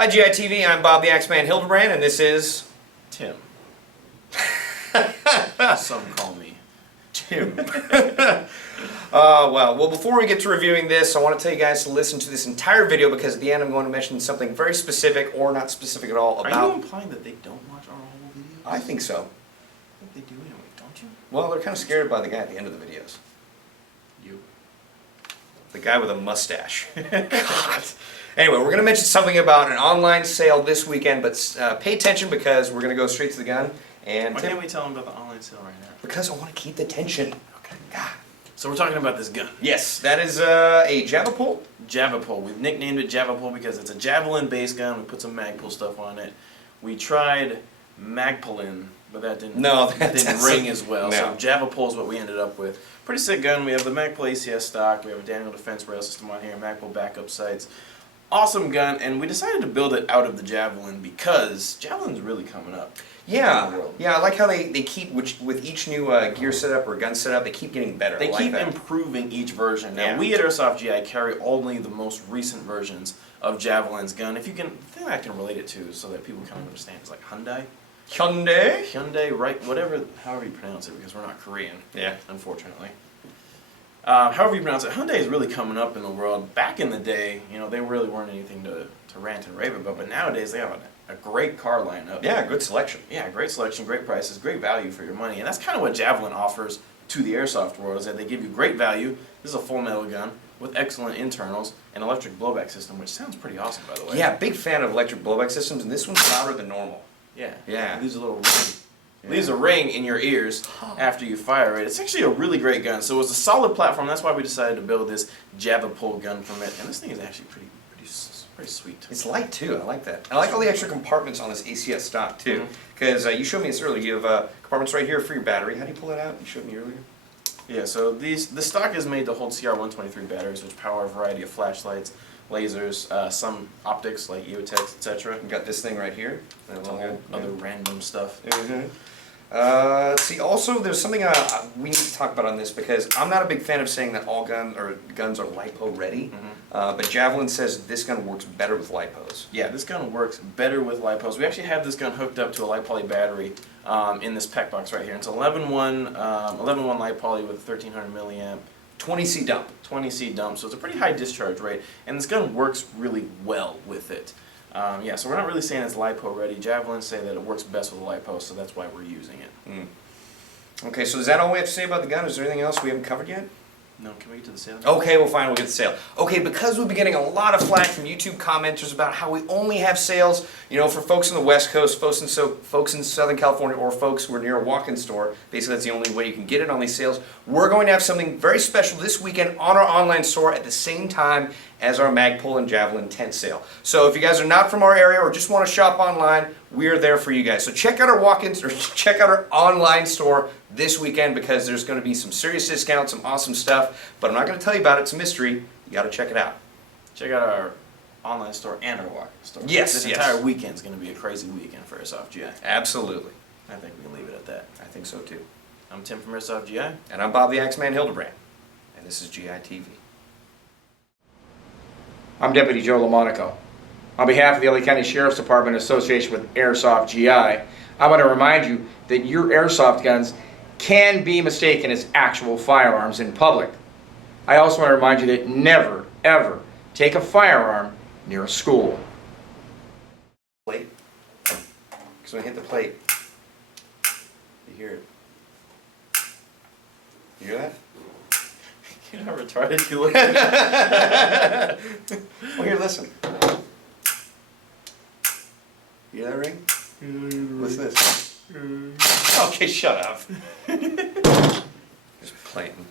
Hi GI TV, I'm Bob the Axeman Hildebrand, and this is Tim. Some call me Tim. Well, before we get to reviewing this, I want to tell you guys to listen to this entire video because at the end I'm going to mention something very specific, or not specific at all, about... Are you implying that they don't watch our whole videos? I think so. I think they do anyway, don't you? Well, they're kind of scared by the guy at the end of the videos. You. The guy with a mustache. God. Anyway, we're going to mention something about an online sale this weekend, but pay attention because we're going to go straight to the gun. And why can't we tell them about the online sale right now? Because I want to keep the tension. Okay. God. So we're talking about this gun. Yes, that is a Javepul. Javepul. We've nicknamed it Javepul because it's a Javelin-based gun. We put some Magpul stuff on it. We tried Magpulin, but that didn't ring as well. No. So Javepul is what we ended up with. Pretty sick gun. We have the Magpul ACS stock. We have a Daniel defense rail system on here. Magpul backup sights. Awesome gun, and we decided to build it out of the Javelin because Javelin's really coming up. Yeah, yeah, I like how they keep, with each new gear setup or gun setup, they keep getting better. They keep that. improving each version. Now, yeah. We at Airsoft GI carry only the most recent versions of Javelin's gun. If you can, the thing I can relate it to so that people kind of understand is like Hyundai. Hyundai, right? Whatever, however you pronounce it, because we're not Korean. Yeah. Unfortunately. However you pronounce it, Hyundai is really coming up in the world. Back in the day, you know, they really weren't anything to rant and rave about, but nowadays they have a great car lineup. Yeah, good selection. Yeah, great selection, great prices, great value for your money, and that's kind of what Javelin offers to the airsoft world, is that they give you great value. This is a full metal gun with excellent internals, and electric blowback system, which sounds pretty awesome, by the way. Yeah, big fan of electric blowback systems, and this one's louder than normal. Yeah. Yeah. It leaves a little ring. It leaves a ring in your ears after you fire it. It's actually a really great gun. So it was a solid platform. That's why we decided to build this Javepul gun from it. And this thing is actually pretty sweet. It's light too. I like that. I like all the extra compartments on this ACS stock too. Because you showed me this earlier. You have compartments right here for your battery. How do you pull it out? You showed me earlier. Yeah. So the stock is made to hold CR123 batteries, which power a variety of flashlights, lasers, some optics like EOTechs, etc. You got this thing right here. Other random stuff. See, also there's something we need to talk about on this because I'm not a big fan of saying that all guns are LiPo ready, but Javelin says this gun works better with LiPos. Yeah, this gun works better with LiPos. We actually have this gun hooked up to a LiPoly battery in this PEC box right here. It's 11.1 LiPoly with 1300 milliamp. 20C dump. 20C dump, so it's a pretty high discharge rate, and this gun works really well with it. Yeah, so we're not really saying it's LiPo ready. Javelin say that it works best with a LiPo, so that's why we're using it. Okay, so is that all we have to say about the gun? Is there anything else we haven't covered yet? No, can we get to the sale? Okay, well fine, we'll get the sale. Okay, because we've been getting a lot of flack from YouTube commenters about how we only have sales, you know, for folks on the West Coast, folks in Southern California, or folks who are near a walk-in store. Basically, that's the only way you can get it on these sales. We're going to have something very special this weekend on our online store at the same time as our Magpul and Javelin tent sale. So if you guys are not from our area or just want to shop online, we're there for you guys. So check out our walk-ins or check out our online store this weekend because there's going to be some serious discounts, some awesome stuff. But I'm not going to tell you about it. It's a mystery. You got to check it out. Check out our online store and our walk-in store. Yes, This entire weekend is going to be a crazy weekend for Airsoft GI. Absolutely. I think we can leave it at that. I think so too. I'm Tim from Airsoft GI. And I'm Bob the Axeman Hildebrand. And this is GI TV. I'm Deputy Joe LaMonaco. On behalf of the LA County Sheriff's Department in association with Airsoft GI, I want to remind you that your airsoft guns can be mistaken as actual firearms in public. I also want to remind you that never, ever take a firearm near a school. Plate. Because when I hit the plate, you hear it. You hear that? You know how retarded you look? Well, here, listen. You hear that ring? What's this? Okay, shut up. Just playing.